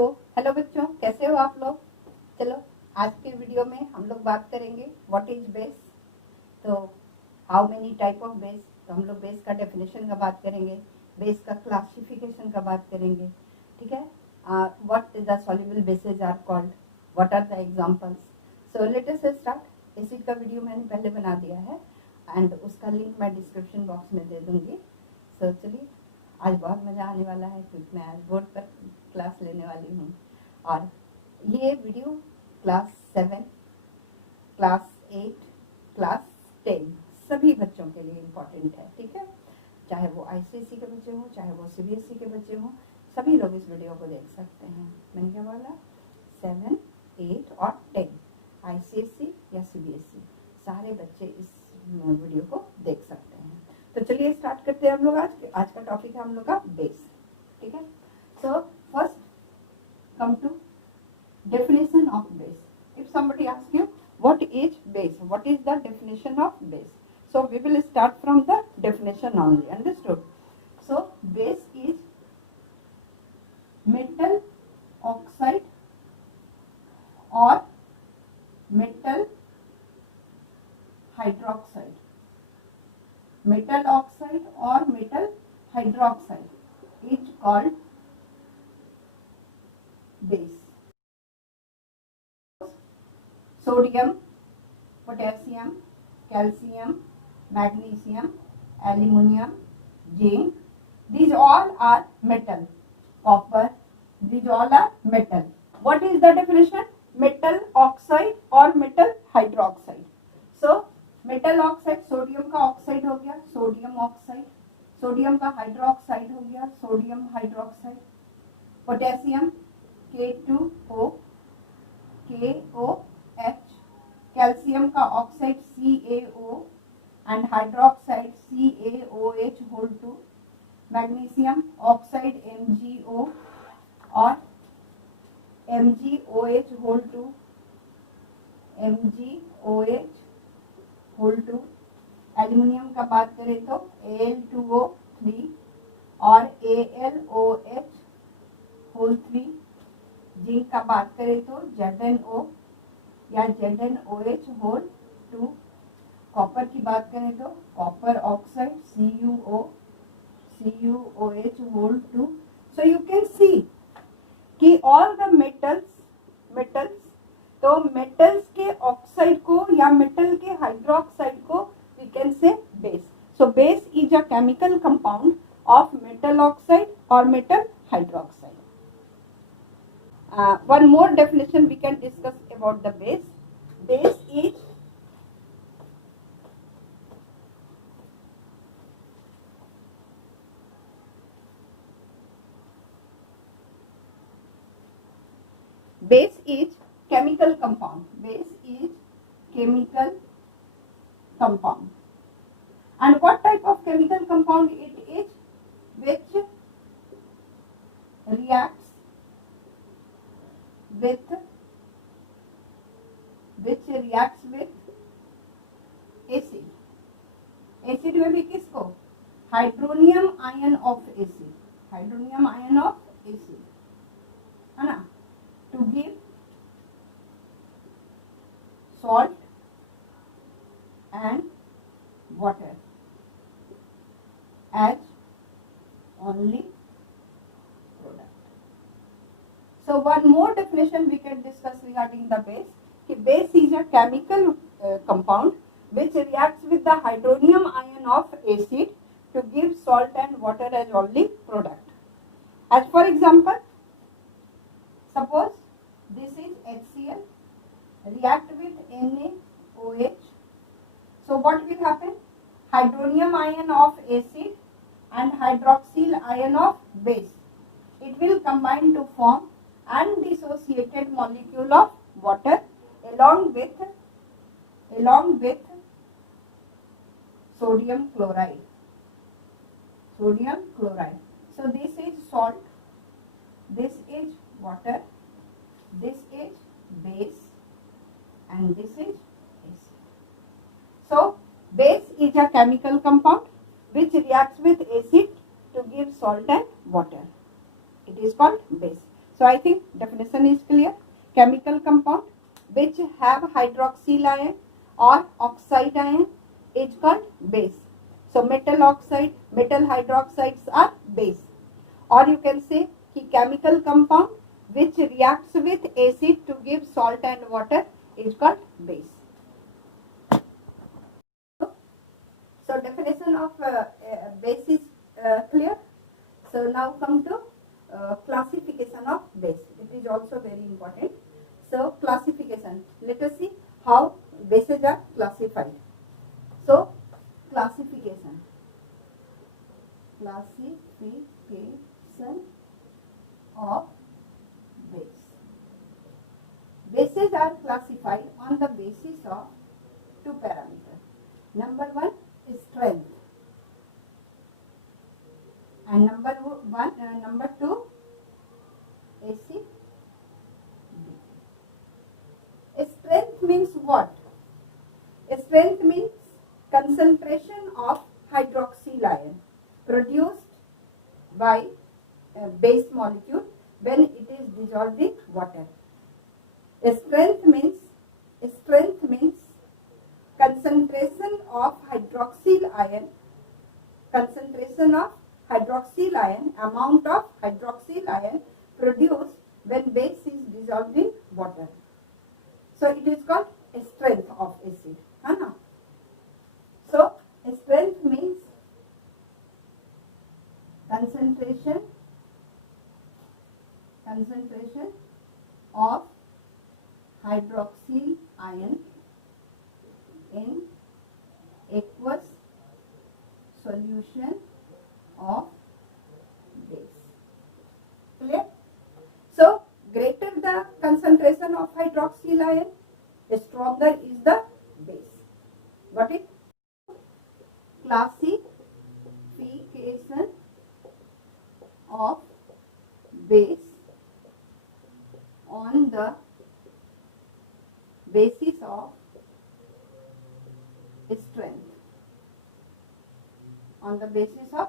Hello बच्चों, कैसे हो आप लोग। चलो आज के वीडियो में हम लोग बात करेंगे व्हाट इज बेस। तो how many type of base, तो हम लोग बेस का डेफिनेशन का बात करेंगे, बेस का क्लासिफिकेशन का बात करेंगे, ठीक है। What the soluble bases are called, what are the examples. So let us start. Acid का वीडियो मैंने पहले बना दिया है एंड उसका लिंक मैं डिस्क्रिप्शन बॉक्स में दे दूंगी। सो चलिए, आज बहुत मज़ा आने वाला है क्योंकि मैं आज बोर्ड पर क्लास लेने वाली हूँ। और ये वीडियो क्लास 7, क्लास 8, क्लास 10 सभी बच्चों के लिए इम्पोर्टेंट है, ठीक है। चाहे वो आईसीएसई के बच्चे हों, चाहे वो सीबीएसई के बच्चे हों, सभी लोग इस वीडियो को देख सकते हैं। मैंने क्या बोला, 7, 8 और 10 आईसीएसई या सीबीएसई सारे बच्चे इस वीडियो को देख सकते हैं। तो चलिए स्टार्ट करते हैं हम लोग। आज का टॉपिक है हम लोग का बेस, ठीक है। So first come to definition of base. If somebody asks you what is base, what is the definition of base, so we will start from the definition only, understood. So base is metal oxide or metal hydroxide, metal oxide or metal hydroxide is called base. Sodium, potassium, calcium, magnesium, aluminium, zinc, these all are metal. Copper, these all are metal. What is the definition? Metal oxide or metal hydroxide. So metal oxide, sodium का oxide हो गया sodium oxide, sodium का hydroxide हो गया sodium hydroxide, potassium K2O, KOH, calcium का oxide CaO and hydroxide CaOH whole 2, magnesium oxide MgO और MgOH whole 2, MgOH whole 2। Aluminium का बात करें तो Al2O3 और AlOH होल 3। जिंक का बात करें तो ZnO या ZnOH होल 2। कॉपर की बात करें तो copper oxide CuOH whole 2। So you can see कि ऑल द मेटल्स, तो मेटल्स के ऑक्साइड को या मेटल के हाइड्रोक्साइड को we can say base. So base is a chemical compound of metal oxide और metal hydroxide. One more definition we can discuss about the base. Base is chemical compound. Base is chemical compound. And what type of chemical compound it is? Which reacts with acid. Acid में भी किसको, hydronium ion of acid, hydronium ion of acid है ना, to give salt and water as only product. So one more definition we can discuss regarding the base. कि base is a chemical compound which reacts with the hydronium ion of acid to give salt and water as only product. As for example, suppose this is HCl react with NaOH. So what will happen? Hydronium ion of acid and hydroxyl ion of base. It will combine to form undissociated molecule of water along with sodium chloride. So this is salt, this is water, this is base and this is acid. So base is a chemical compound which reacts with acid to give salt and water. It is called base. So I think definition is clear. Chemical compound which have hydroxyl ion or oxide ion is called base. So metal oxide, metal hydroxides are base. Or you can say कि chemical compound which reacts with acid to give salt and water is called base. So definition of base is clear. So now come to classification of base. It is also very important. So classification. Let us see how bases are classified. So classification. Classification of base. Bases are classified on the basis of two parameters. Number one is strength, and number two acidity. Strength means what? Strength means concentration of hydroxyl ion produced by a base molecule when it is dissolved in water. Strength means concentration of hydroxyl ion, amount of hydroxyl ion produced when base is dissolved in water. So it is called strength of acid. So strength means concentration of hydroxyl ion in aqueous solution of base. Clear? So greater the concentration of hydroxyl ion, stronger is the base. Got it? Classification of base on the basis of strength. On the basis of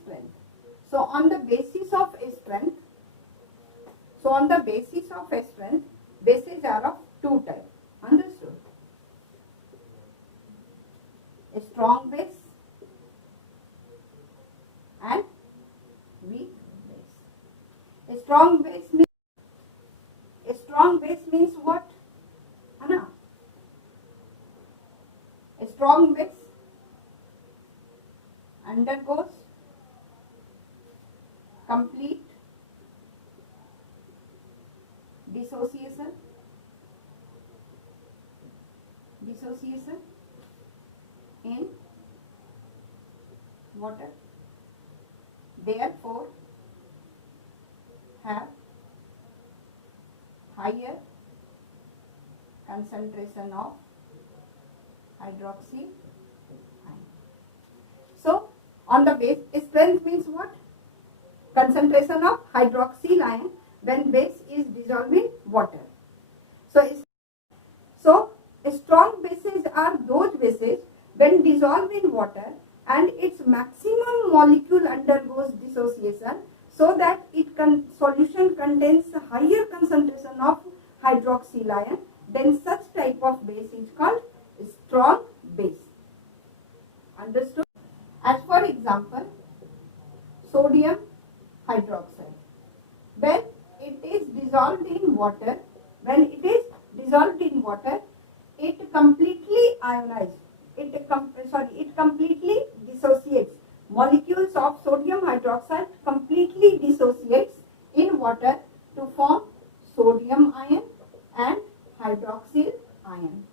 strength. So on the basis of strength, bases are of two types. Understood? A strong base and weak base. A strong base means what? Anna? A strong base undergoes complete dissociation in water, therefore have higher concentration of hydroxyl ion. So on the base, strength means what? Concentration of hydroxyl ion when base is dissolved in water. So strong bases are those bases when dissolved in water and its maximum molecule undergoes dissociation so that solution contains higher concentration of hydroxyl ion, then such type of base is called strong base. Understood? As for example, sodium hydroxide. When it is dissolved in water, it completely ionizes. It completely dissociates. Molecules of sodium hydroxide completely dissociates in water to form sodium ion and hydroxyl ion.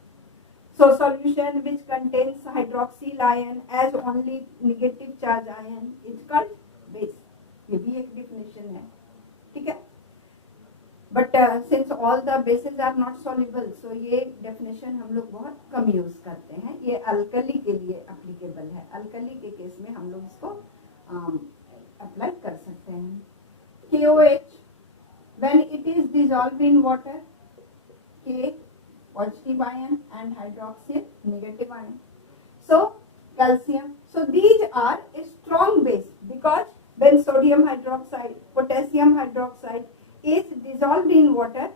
So solution which contains hydroxyl ion as only negative charge ion is called base. ये भी एक definition है, ठीक है? But since all the bases are not soluble, so ये definition हम लोग बहुत कम use करते हैं. ये अल्कली के लिए applicable है. अल्कली के केस में हम लोग इसको apply कर सकते हैं. KOH, when it is dissolved in water, K positive ion and hydroxyl negative ion. So calcium. So these are a strong base because when sodium hydroxide, potassium hydroxide, is dissolved in water,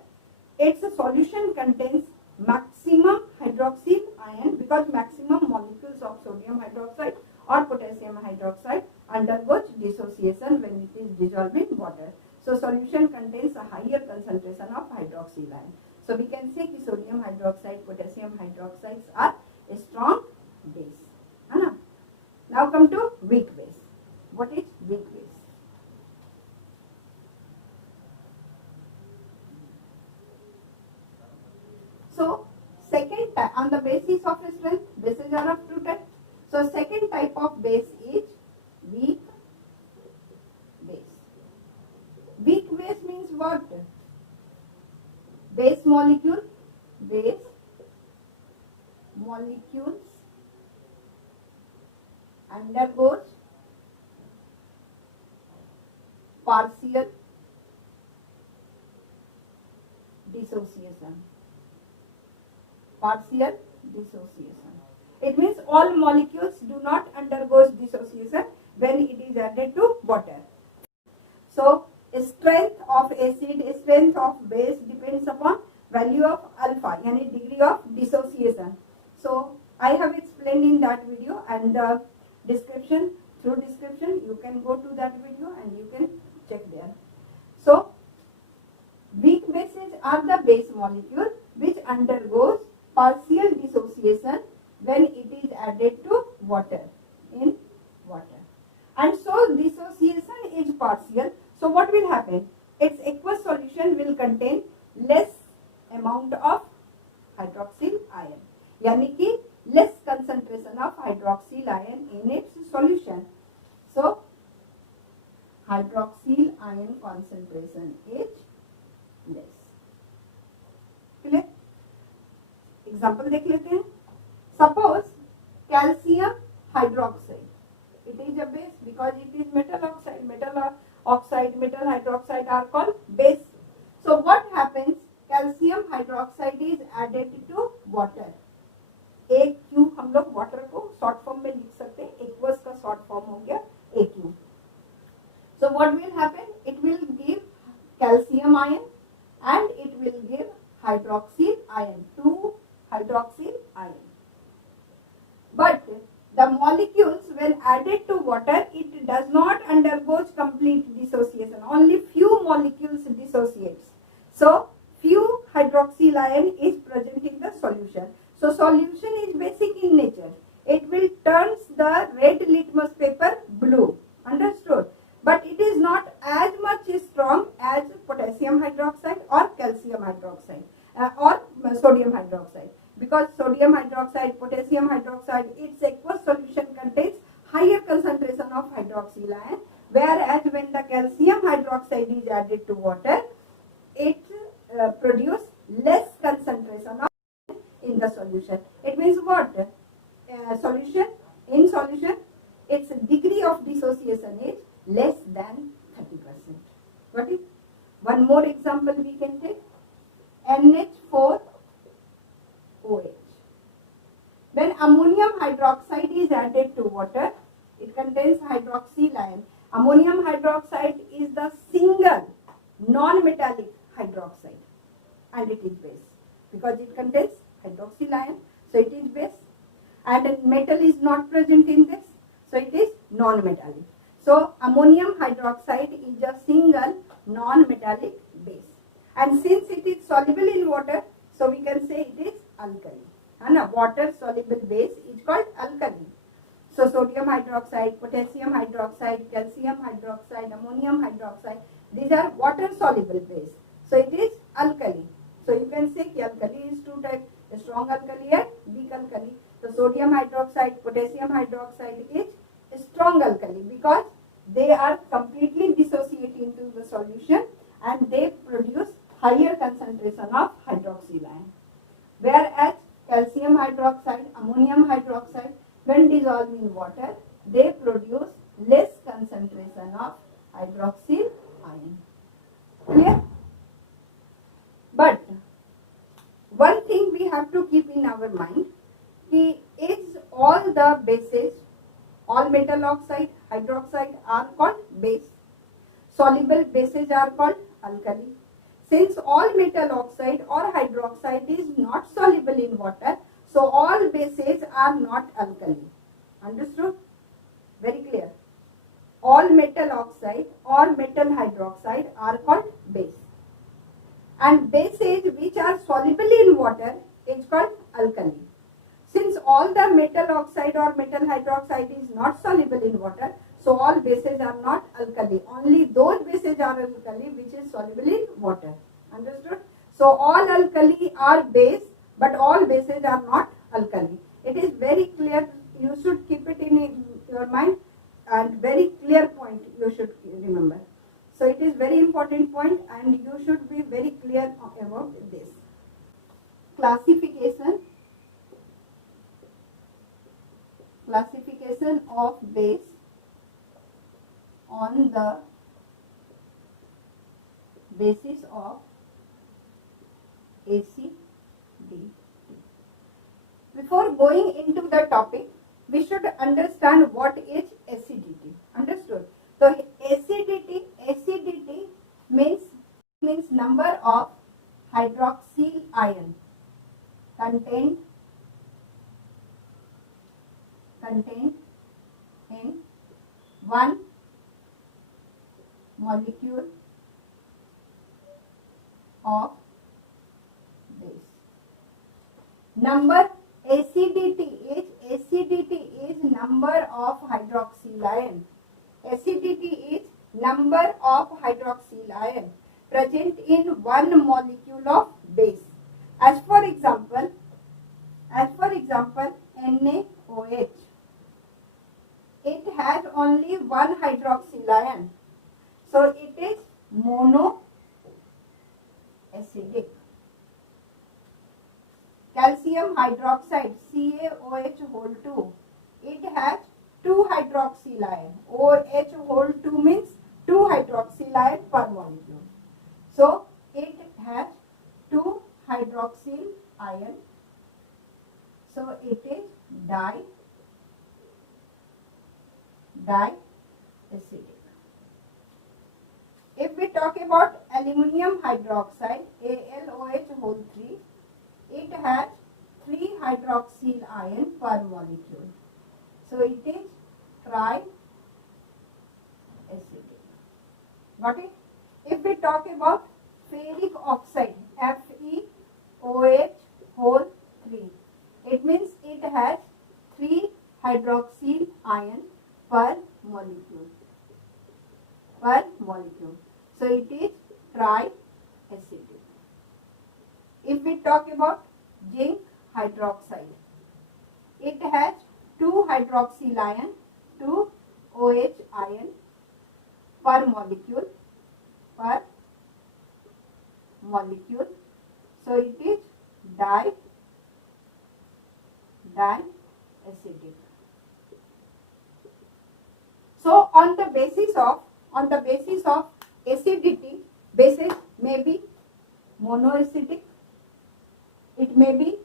its solution contains maximum hydroxyl ion, because maximum molecules of sodium hydroxide or potassium hydroxide undergoes dissociation when it is dissolved in water. So solution contains a higher concentration of hydroxyl ion. So we can say that sodium hydroxide, potassium hydroxides are a strong base. Now come to weak base. What is weak base? So second type, on the basis of strength, bases are of two types. So second type of base is weak base. Weak base means what? Base molecules undergoes partial dissociation. It means all molecules do not undergo dissociation when it is added to water. So strength of acid, strength of base depends upon value of alpha, yani degree of dissociation. So I have explained in that video, and the description, through description you can go to that video and you can check there. So weak bases are the base molecule which undergoes partial dissociation when it is added to water, in water. And so dissociation is partial. So what will happen? Its aqueous solution will contain less amount of hydroxyl ion, yani ki less concentration of hydroxyl ion in its solution. So hydroxyl ion concentration is less. Clear? Example देख लेते हैं. Suppose calcium hydroxide, it is a base because it is metal oxide. Metal hydroxide are called base. So what happens? Calcium hydroxide is added to water. AQ हम लोग water को short form में लिख सकते हैं, एक्वस का short form हो गया AQ. So what will happen? It will give calcium ion and it will give hydroxyl ion, 2 hydroxyl ion. But the molecules when added to water, it does not undergo complete dissociation. Only few molecules dissociates. So few hydroxyl ion is present in the solution. So solution is basic in nature. It will turns the red litmus paper blue. Understood? But it is not as much strong as potassium hydroxide or calcium hydroxide or sodium hydroxide. Because sodium hydroxide, potassium hydroxide, its aqueous solution contains higher concentration of hydroxyl ion, whereas when the calcium hydroxide is added to water, it produces less concentration of in the solution. It means what? Solution, its degree of dissociation is less than 30%. Got it? One more example we can take. NH4OH. When ammonium hydroxide is added to water, it contains hydroxyl ion. Ammonium hydroxide is the single non-metallic hydroxide and it is base because it contains hydroxyl ion, so it is base, and metal is not present in this, so it is non-metallic. So ammonium hydroxide is a single non-metallic base, and since it is soluble in water, so we can say it is alkali. Water soluble base is called alkali. So sodium hydroxide, potassium hydroxide, calcium hydroxide, ammonium hydroxide, these are water soluble base. So it is alkali. So you can say alkali is two types, strong alkali and weak alkali. So sodium hydroxide, potassium hydroxide is strong alkali because they are completely dissociating into the solution and they produce higher concentration of hydroxyl ion. Whereas calcium hydroxide, ammonium hydroxide, when dissolved in water, they produce less concentration of hydroxyl ion. Clear? But one thing we have to keep in our mind is all the bases, all metal oxide, hydroxide are called base. Soluble bases are called alkali. Since all metal oxide or hydroxide is not soluble in water, so all bases are not alkali. Understood? Very clear. All metal oxide or metal hydroxide are called base. And bases which are soluble in water is called alkali. Since all the metal oxide or metal hydroxide is not soluble in water, so all bases are not alkali. Only those bases are alkali which is soluble in water. Understood? So all alkali are base, but all bases are not alkali. It is very clear. You should keep it in your mind, and very clear point you should remember. So it is very important point, and you should be very clear about this. Classification of base on the basis of acidity. Before going into the topic, we should understand what is acidity. Understood? So acidity means number of hydroxyl ion contained in one molecule of base. Acidity is number of hydroxyl ion. Acidity is number of hydroxyl ion present in one molecule of base. As for example, NaOH. It has only one hydroxyl ion, so it is monoacidic. Calcium hydroxide, CaOH2. It has two hydroxyl ion. OH2 means two hydroxyl ion per molecule. So it has two hydroxyl ion. So it is diacidic. If we talk about aluminum hydroxide, AlOH3, it has 3 hydroxyl ion per molecule. So it is triacidic. Got it? If we talk about ferric oxide, FeOH3, it means it has 3 hydroxyl ion per molecule. So it is triacidic. If we talk about zinc hydroxide, it has 2 hydroxyl ion, 2 OH ion per molecule. So it is diacidic. So on the basis of acidity, bases may be monoacidic, it may be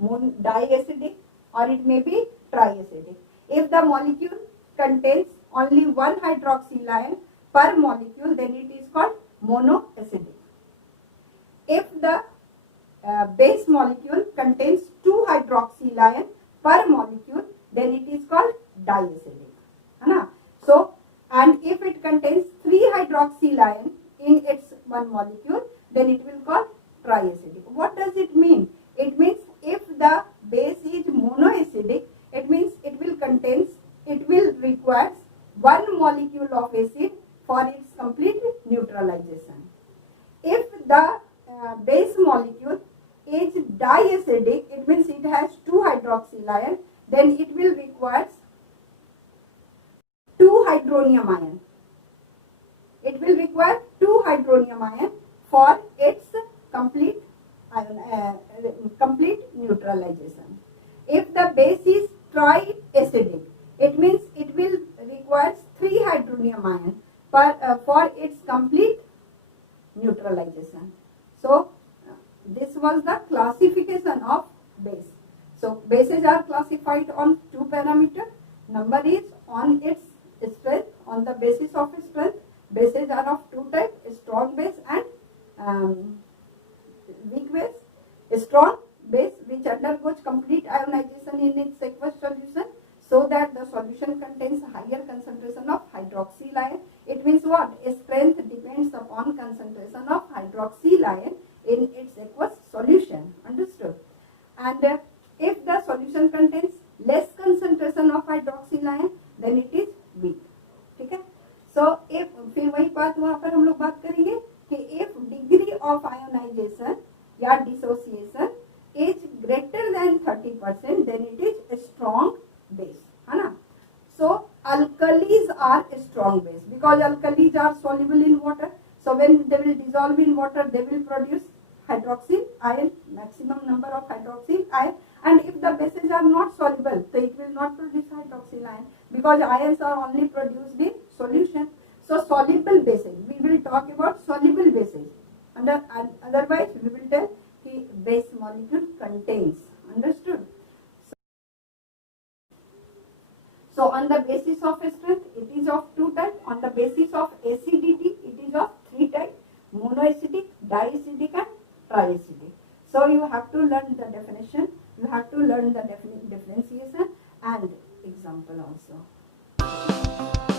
diacidic, or it may be triacidic. If the molecule contains only one hydroxyl ion per molecule, then it is called monoacidic. If the base molecule contains 2 hydroxyl ion per molecule, then it is called diacidic. So, and if it contains 3 hydroxyl ion in its one molecule, then it will call triacidic. What does it mean? It means if the base is monoacidic, it means it will require one molecule of acid for its complete neutralization. If the base molecule is diacidic, it means it has 2 hydroxyl ion, then it will require 2 hydronium ion. It will require 2 hydronium ion for its complete neutralization. If the base is triacidic, it means it will require 3 hydronium ion for its complete neutralization. So this was the classification of base. So bases are classified on 2 parameters. Number is on its strength, on the basis of strength. bases are of two types, strong base and weak base. A strong base which undergoes complete ionization in its aqueous solution, so that the solution contains higher concentration of hydroxyl ion. It means what? Strength depends upon concentration of hydroxyl ion in its aqueous solution. Understood? And if the solution contains less concentration of hydroxyl ion, then it is weak. ठीक है? So if फिर वही बात वहाँ पर हम लोग बात करेंगे कि if degree of ionization या dissociation is greater than 30%, then it is a strong base, है ना? So alkalis are a strong base because alkalis are soluble in water. So when they will dissolve in water, they will produce hydroxyl ion, maximum number of hydroxyl ion. And if the bases are not soluble, so it will not produce hydroxyl ion because ions are only produced in solution. So soluble bases, we will talk about soluble bases. Otherwise, we will tell the base molecule contains. Understood? So on the basis of strength, it is of two types. On the basis of acidity, it is of three types: monoacidic, diacidic and triacidic. So you have to learn the definition, you have to learn the differentiation and example also.